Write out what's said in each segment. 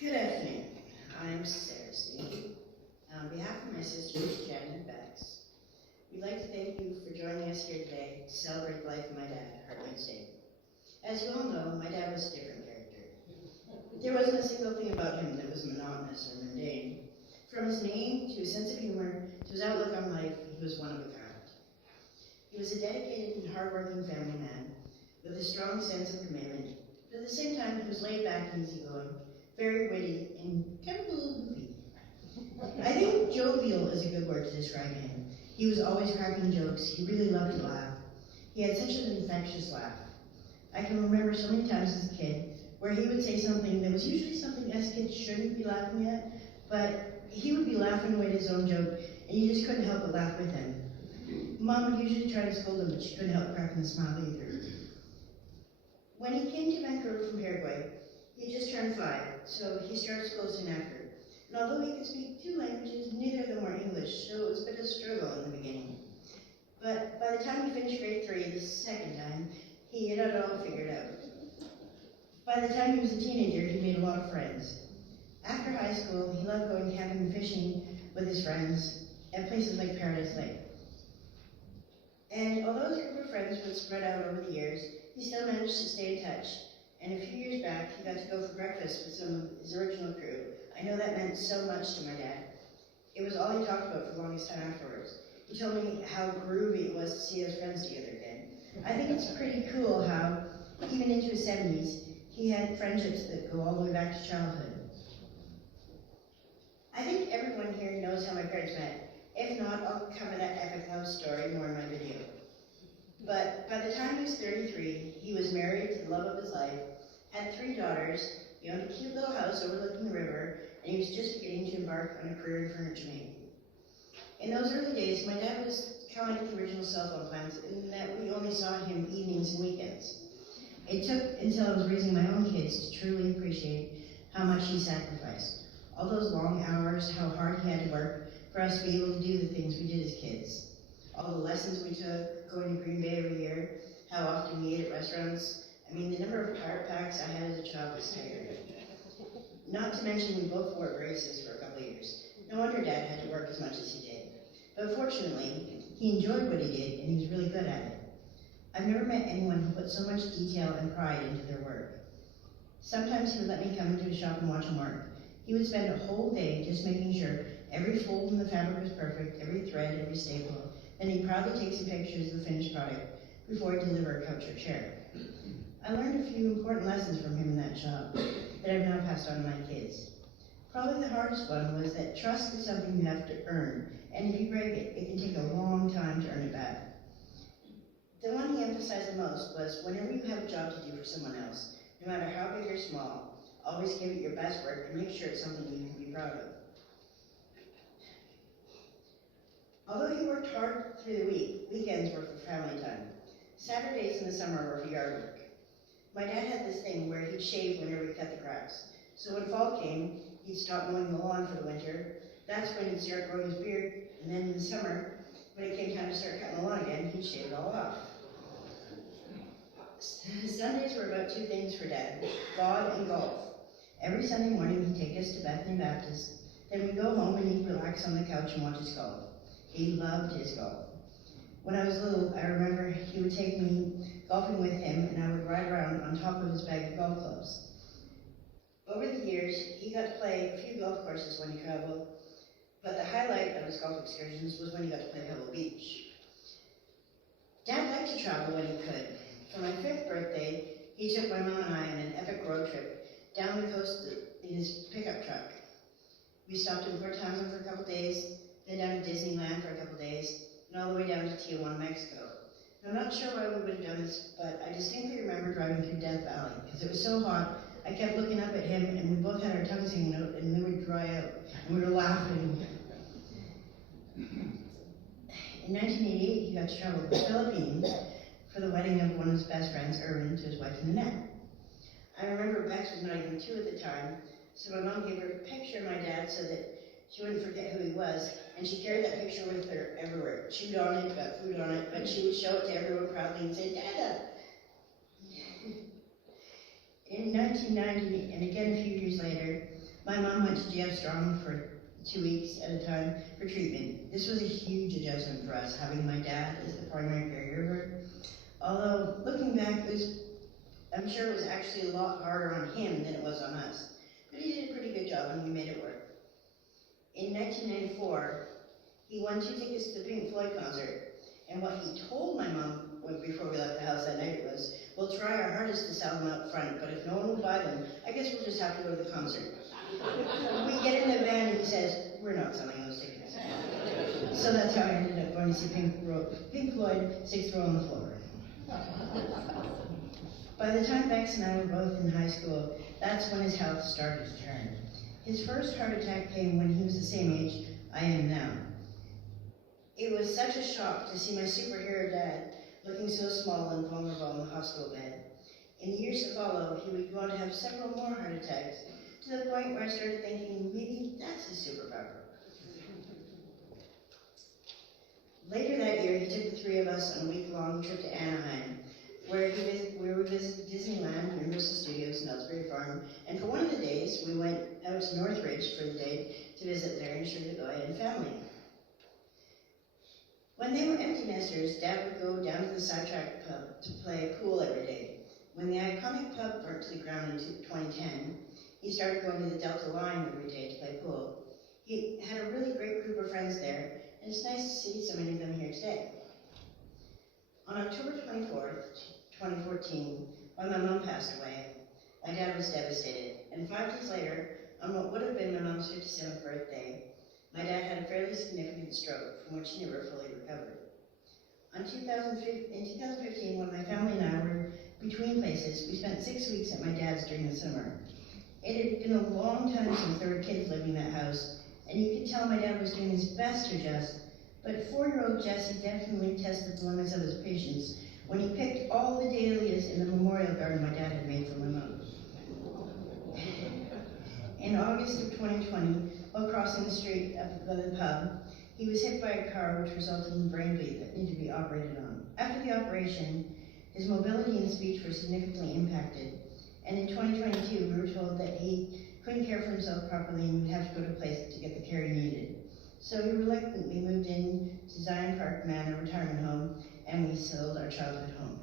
Good afternoon. I'm Sarah Steve. On behalf of my sisters, Jen and Bex, we'd like to thank you for joining us here today to celebrate the life of my dad, Hartman State. As you all know, my dad was a different character. There wasn't a single thing about him that was monotonous or mundane. From his name, to his sense of humor, to his outlook on life, he was one of a kind. He was a dedicated and hardworking family man with a strong sense of commitment, but at the same time, he was laid back and easygoing, very witty, and kind of a little goofy. I think jovial is a good word to describe him. He was always cracking jokes. He really loved to laugh. He had such an infectious laugh. I can remember so many times as a kid where he would say something that was usually something us kids shouldn't be laughing at, but he would be laughing away at his own joke, and you just couldn't help but laugh with him. Mom would usually try to scold him, but she couldn't help cracking a smile either. When he came to Vancouver from Paraguay, he had just turned 5, so he started school soon after. And although he could speak 2 languages, neither of them were English, so it was a bit of a struggle in the beginning. But by the time he finished grade 3, the second time, he had it all figured out. By the time he was a teenager, he made a lot of friends. After high school, he loved going camping and fishing with his friends at places like Paradise Lake. And although his group of friends would spread out over the years, he still managed to stay in touch. And a few years back, he got to go for breakfast with some of his original crew. I know that meant so much to my dad. It was all he talked about for the longest time afterwards. He told me how groovy it was to see those friends together again. I think it's pretty cool how, even into his 70s, he had friendships that go all the way back to childhood. I think everyone here knows how my parents met. If not, I'll cover that epic love story more in my video. But by the time he was 33, he was married to the love of his life, had 3 daughters, he owned a cute little house overlooking the river, and he was just beginning to embark on a career in furniture making. In those early days, my dad was kind of like the original cell phone plans in that we only saw him evenings and weekends. It took until I was raising my own kids to truly appreciate how much he sacrificed. All those long hours, how hard he had to work for us to be able to do the things we did as kids. All the lessons we took, going to Green Bay every year, how often we ate at restaurants. I mean, the number of pirate packs I had as a child was staggering. Not to mention we both wore braces for a couple of years. No wonder Dad had to work as much as he did. But fortunately, he enjoyed what he did and he was really good at it. I've never met anyone who put so much detail and pride into their work. Sometimes he would let me come into his shop and watch him work. He would spend a whole day just making sure every fold in the fabric was perfect, every thread, every staple. Then he'd proudly take some pictures of the finished product before he'd deliver a couch or chair. I learned a few important lessons from him in that shop that I've now passed on to my kids. Probably the hardest one was that trust is something you have to earn, and if you break it, it can take a long time to earn it back. The one he emphasized the most was whenever you have a job to do for someone else, no matter how big or small, always give it your best work and make sure it's something you can be proud of. Although he worked hard through the week, weekends were for family time. Saturdays in the summer were for yard work. My dad had this thing where he'd shave whenever he cut the grass. So when fall came, he'd stop mowing the lawn for the winter. That's when he'd start growing his beard, and then in the summer, when it came time to start cutting the lawn again, he'd shave it all off. Sundays were about 2 things for Dad, God and golf. Every Sunday morning he'd take us to Bethany Baptist, then we'd go home and he'd relax on the couch and watch us golf. He loved his golf. When I was little, I remember he would take me golfing with him and I would ride around on top of his bag of golf clubs. Over the years, he got to play a few golf courses when he traveled, but the highlight of his golf excursions was when he got to play Pebble Beach. Dad liked to travel when he could. For my 5th birthday, he took my mom and I on an epic road trip down the coast in his pickup truck. We stopped in Port Townsend for a couple days, then down to Disneyland for a couple days, and all the way down to Tijuana, Mexico. I'm not sure why we would have done this, but I distinctly remember driving through Death Valley, because it was so hot, I kept looking up at him, and we both had our tongues hanging out, and they would dry out, and we were laughing. In 1988, he got to travel to the Philippines for the wedding of one of his best friends, Erwin, to his wife, Nanette. I remember Bex was not even 2 at the time, so my mom gave her a picture of my dad so that she wouldn't forget who he was, and she carried that picture with her everywhere. Chewed on it, got food on it, but she would show it to everyone proudly and say, Dada! In 1990, and again a few years later, My mom went to GF Strong for 2 weeks at a time for treatment. This was a huge adjustment for us, having my dad as the primary caregiver. Although, looking back, I'm sure it was actually a lot harder on him than it was on us. But he did a pretty good job and we made it work. In 1994, he won 2 tickets to the Pink Floyd concert. And what he told my mom before we left the house that night was, we'll try our hardest to sell them out front, but if no one will buy them, I guess we'll just have to go to the concert. We get in the van and he says, we're not selling those tickets. So that's how I ended up going to see Pink Floyd, 6th row on the floor. By the time Bex and I were both in high school, that's when his health started to turn. His first heart attack came when he was the same age I am now. It was such a shock to see my superhero dad looking so small and vulnerable in the hospital bed. In the years to follow, he would go on to have several more heart attacks, to the point where I started thinking, maybe that's his superpower. Later that year, he took the 3 of us on a week-long trip to Anaheim, where we visited Disneyland, Universal Studios, and Ellsbury Farm, and for one of the days, we went out to Northridge for the day to visit Larry and Shirley Goy and family. When they were empty nesters, Dad would go down to the sidetrack pub to play pool every day. When the iconic pub burnt to the ground in 2010, he started going to the Delta Line every day to play pool. He had a really great group of friends there, and it's nice to see so many of them here today. On October 24th, 2014, when my mom passed away, my dad was devastated, and 5 days later, on what would have been my mom's 57th birthday, my dad had a fairly significant stroke from which he never fully recovered. In 2015, when my family and I were between places, we spent 6 weeks at my dad's during the summer. It had been a long time since there were kids living in that house, and you could tell my dad was doing his best to adjust, but 4-year-old Jesse definitely tested the limits of his patience when he picked all the dahlias in the memorial garden my dad had made for my mom. In August of 2020, while crossing the street by the pub, he was hit by a car which resulted in brain bleed that needed to be operated on. After the operation, his mobility and speech were significantly impacted, and in 2022 we were told that he couldn't care for himself properly and would have to go to a place to get the care he needed. So we reluctantly moved in to Zion Park Manor retirement home, and we sold our childhood home.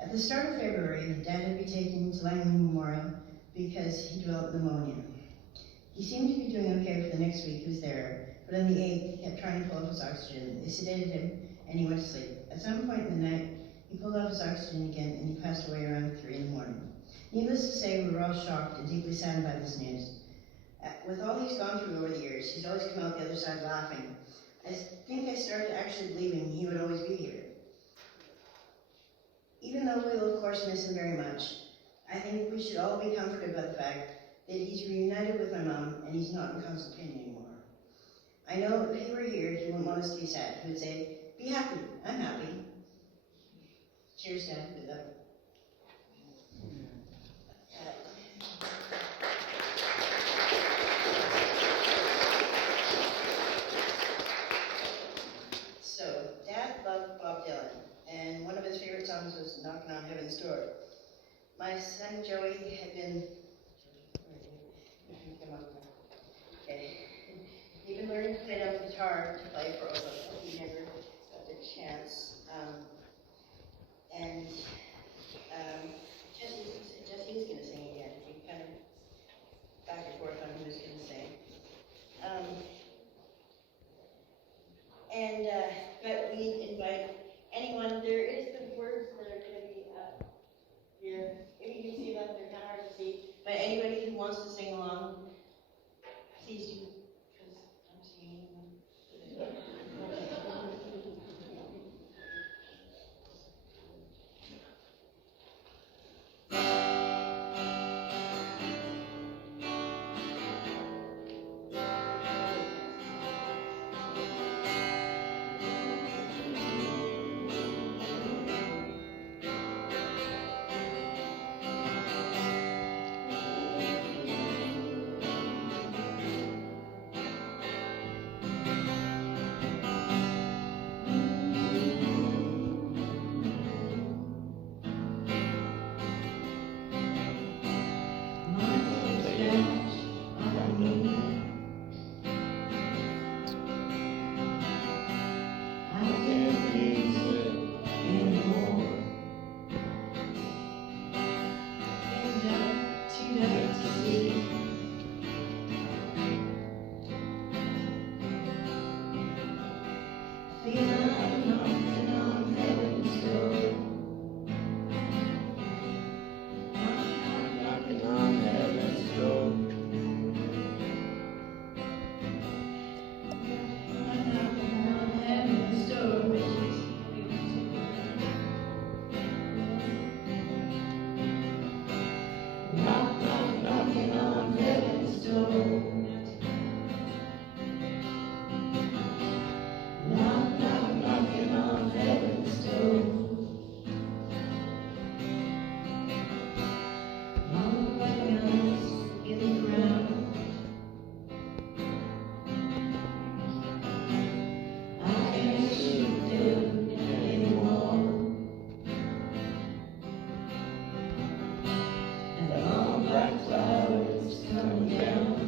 At the start of February, Dad had been taken to Langley Memorial because he developed pneumonia. He seemed to be doing okay for the next week he was there, but on the 8th, he kept trying to pull off his oxygen. They sedated him, and he went to sleep. At some point in the night, he pulled off his oxygen again, and he passed away around 3 in the morning. Needless to say, we were all shocked and deeply saddened by this news. With all he's gone through over the years, he's always come out the other side laughing. I think I started actually believing he would always be here. Even though we'll of course miss him very much, I think we should all be comforted by the fact that he's reunited with my mom and he's not in constant pain anymore. I know if he were here, he wouldn't want us to be sad. He would say, be happy, I'm happy. Cheers, Dad, good luck. And one of his favorite songs was Knocking on Heaven's Door. My son Joey had been, he'd been learning to play the guitar to play for Ozo. He never got the chance. Jesse was going to sing again. He kind of back and forth on who was going to sing. But we invite anyone, there is the words that are going to be up here. If you can see them, they're kind of hard to see. But anybody who wants to sing along, please do, because I'm singing them. black clouds coming down